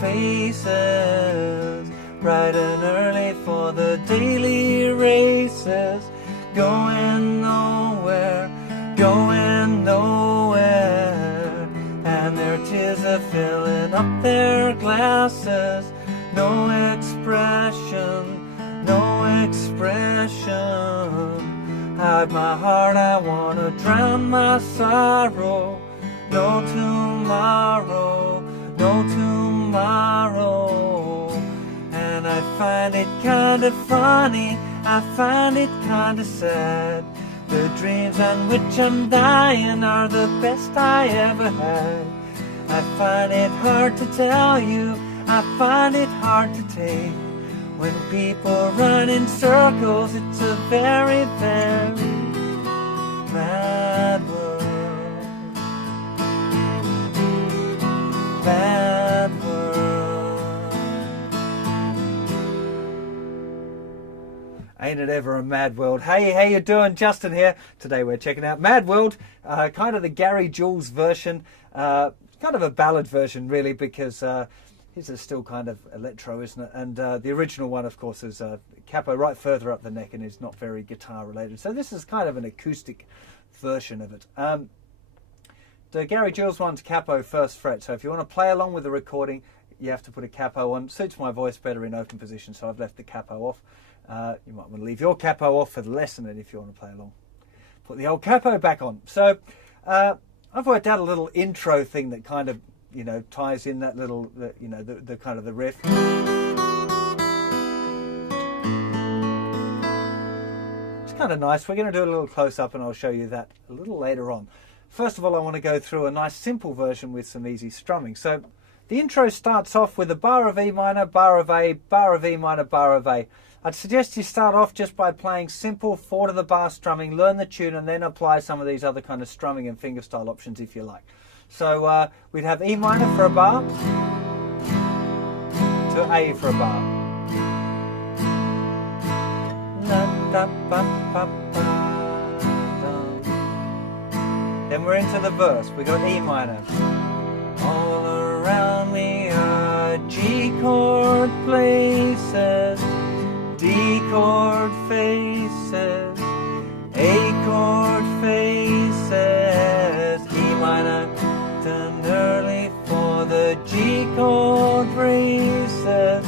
faces, bright and early for the daily races, going nowhere, going nowhere, and their tears are filling up their glasses. No expression, no expression. Hide my heart, I wanna drown my sorrow. No tomorrow, no tomorrow. And I find it kinda funny, I find it kinda sad. The dreams on which I'm dying are the best I ever had. I find it hard to tell you, I find it hard to take. When people run in circles, it's a very, very mad world. Mad world. Ain't it ever a mad world? Hey, how you doing? Justin here. Today we're checking out Mad World, kind of the Gary Jules version, kind of a ballad version really, because his is still kind of electro, isn't it? And the original one, of course, is capo right further up the neck and is not very guitar related. So this is kind of an acoustic version of it. The Gary Jules one's capo first fret, so if you want to play along with the recording, you have to put a capo on. Suits my voice better in open position, so I've left the capo off. You might want to leave your capo off for the lesson, and if you want to play along, put the old capo back on. So I've worked out a little intro thing that kind of, you know, ties in that little, you know, the kind of the riff. It's kind of nice. We're going to do a little close-up and I'll show you that a little later on. First of all, I want to go through a nice simple version with some easy strumming. So the intro starts off with a bar of E minor, bar of A, bar of E minor, bar of A. I'd suggest you start off just by playing simple 4 to the bar strumming, learn the tune, and then apply some of these other kind of strumming and fingerstyle options if you like. So we'd have E minor for a bar, to A for a bar. Then we're into the verse. We got E minor. All around me are G chord places, D chord faces, A chord faces, E minor turned early for the G chord races,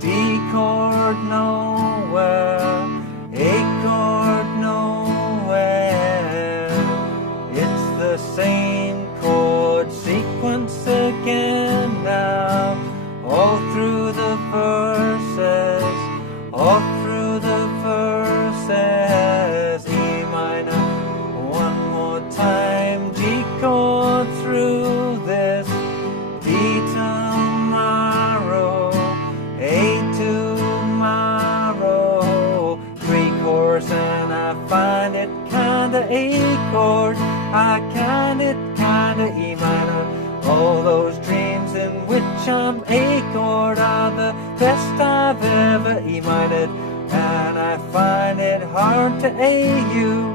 D chord nowhere, A chord nowhere. It's the same chord sequence again now, all through the verses, all through the verses. E minor, one more time, G chord through this, D tomorrow, A tomorrow. Pre-chorus and I find it kinda A chord, I kind it kinda E minor. All those dreams in which I'm A chord are the best I've ever E minored. And I find it hard to A you,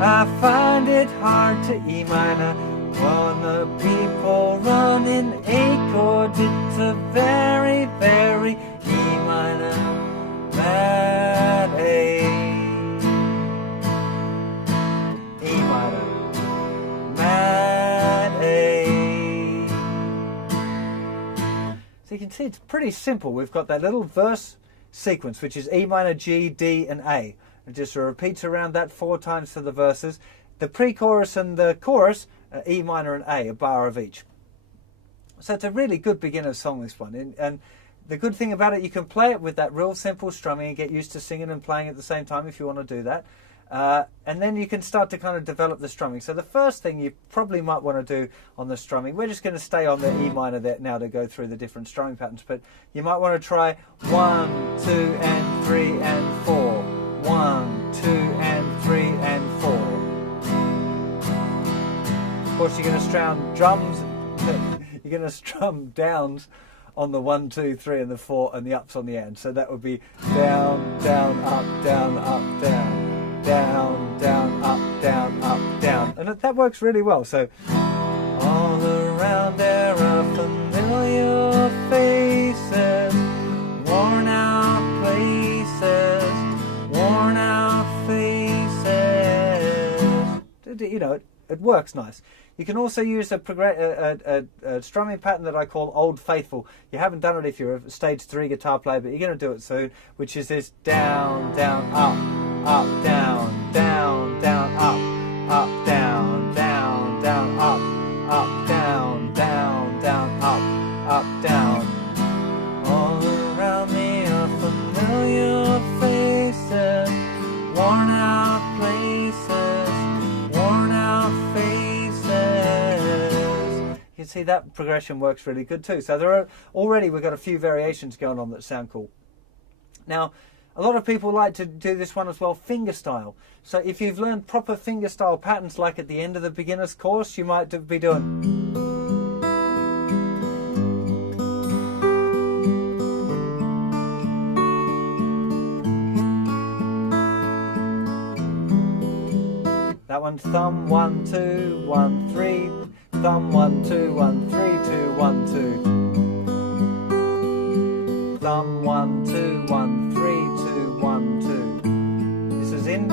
I find it hard to E minor. When the people run in A chords, it's a very, very E minor, mad A. E minor, mad A. So you can see it's pretty simple. We've got that little verse sequence, which is E minor, G, D, and A. It just repeats around that 4 times for the verses. The pre-chorus and the chorus are E minor and A, a bar of each. So it's a really good beginner song, this one. And the good thing about it, you can play it with that real simple strumming and get used to singing and playing at the same time if you want to do that. And then you can start to kind of develop the strumming. So the first thing you probably might want to do on the strumming, we're just going to stay on the E minor there now to go through the different strumming patterns, but you might want to try 1, 2, and 3, and 4. 1, 2, and 3, and 4. Of course, you're going to strum drums, you're going to strum downs on the 1, 2, 3, and the 4, and the ups on the end. So that would be down, down, up, down, up, down. Down, down, up, down, up, down. And that works really well. So all around there are familiar faces. you know, it works nice. You can also use a strumming pattern that I call Old Faithful. You haven't done it if you're a stage 3 guitar player, but you're going to do it soon, which is this down, down, up, down, down, down, up, down, down, down, up, down, down, down, up, down. All around me are familiar faces, worn out places, worn out faces. You can see that progression works really good too. So there are already, we've got a few variations going on that sound cool. Now, a lot of people like to do this one as well, fingerstyle. So if you've learned proper fingerstyle patterns, like at the end of the beginner's course, you might be doing. That one, thumb 1 2 1 3, thumb 1 2 1 3 2 1 2, thumb 1 2 1 3 2 1 2. This is in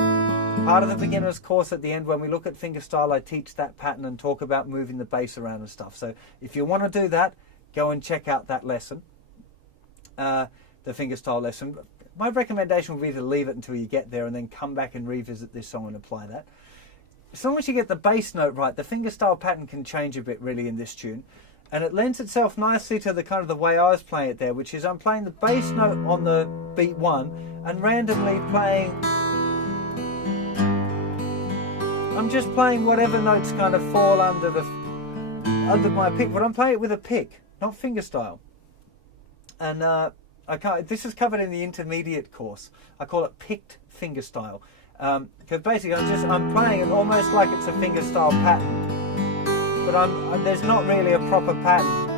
part of the beginner's course. At the end, when we look at fingerstyle, I teach that pattern and talk about moving the bass around and stuff. So if you want to do that, go and check out that lesson, the fingerstyle lesson. My recommendation would be to leave it until you get there and then come back and revisit this song and apply that. As long as you get the bass note right, the fingerstyle pattern can change a bit really in this tune. And it lends itself nicely to the kind of the way I was playing it there, which is I'm playing the bass note on the beat 1 and randomly playing, I'm just playing whatever notes kind of fall under my pick, but I'm playing it with a pick, not fingerstyle. And this is covered in the intermediate course. I call it picked fingerstyle. Because basically I'm playing it almost like it's a fingerstyle pattern, but there's not really a proper pattern.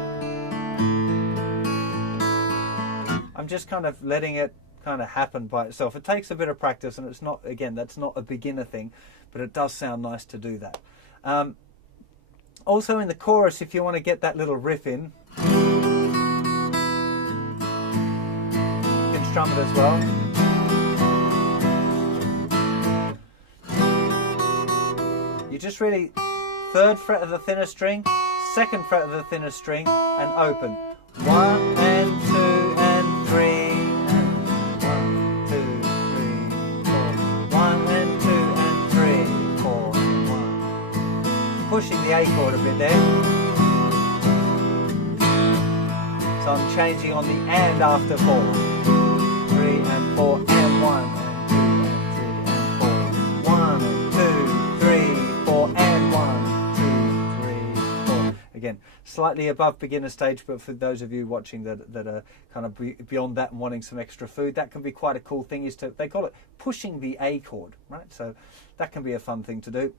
I'm just kind of letting it kind of happen by itself. It takes a bit of practice, and it's not, again, that's not a beginner thing, but it does sound nice to do that. Also in the chorus, if you want to get that little riff in, you can strum it as well. You just really 3rd fret of the thinner string, 2nd fret of the thinner string, and open. 1 and 2 and 3, and 1, 2, 3, 4. 1 and 2 and 3, 4, 1. Pushing the A chord a bit there. So I'm changing on the and after 4. 3 and 4 and 1. Again, slightly above beginner stage, but for those of you watching that are kind of beyond that and wanting some extra food, that can be quite a cool thing. They call it pushing the A chord, right? So that can be a fun thing to do.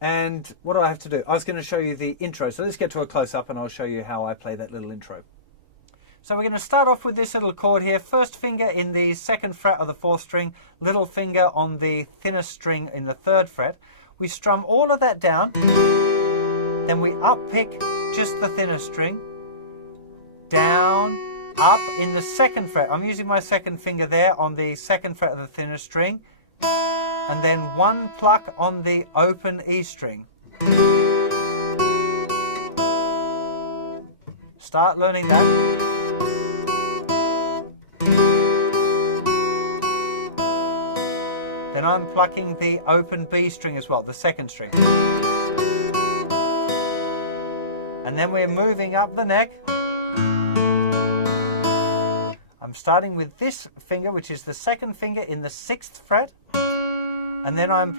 And what do I have to do? I was going to show you the intro. So let's get to a close-up and I'll show you how I play that little intro. So we're going to start off with this little chord here. 1st finger in the 2nd fret of the 4th string, little finger on the thinner string in the 3rd fret. We strum all of that down. Then we up pick just the thinner string, down, up in the 2nd fret. I'm using my 2nd finger there on the 2nd fret of the thinner string, and then 1 pluck on the open E string. Start learning that. Then I'm plucking the open B string as well, the 2nd string. And then we're moving up the neck. I'm starting with this finger, which is the 2nd finger in the 6th fret. And then I'm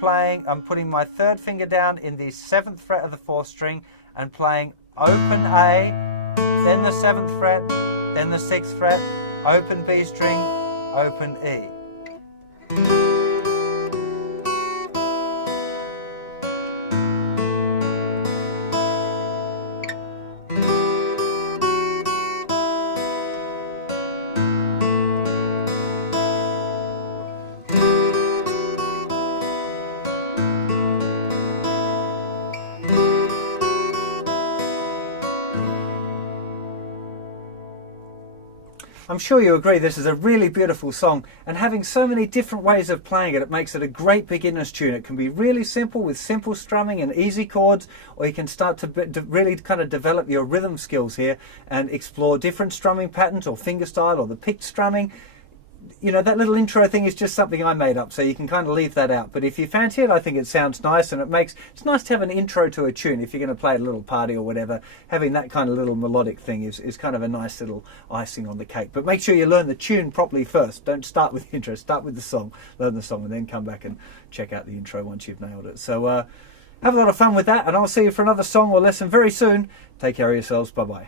putting my 3rd finger down in the 7th fret of the 4th string and playing open A, then the 7th fret, then the 6th fret, open B string, open E. I'm I'm sure you agree this is a really beautiful song, and having so many different ways of playing it, it makes it a great beginner's tune. It can be really simple with simple strumming and easy chords, or you can start to really kind of develop your rhythm skills here and explore different strumming patterns or fingerstyle or the picked strumming. You know, that little intro thing is just something I made up, so you can kind of leave that out. But if you fancy it, I think it sounds nice, and it's nice to have an intro to a tune if you're going to play at a little party or whatever. Having that kind of little melodic thing is kind of a nice little icing on the cake. But make sure you learn the tune properly first. Don't start with the intro. Start with the song, learn the song, and then come back and check out the intro once you've nailed it. So have a lot of fun with that, and I'll see you for another song or lesson very soon. Take care of yourselves. Bye-bye.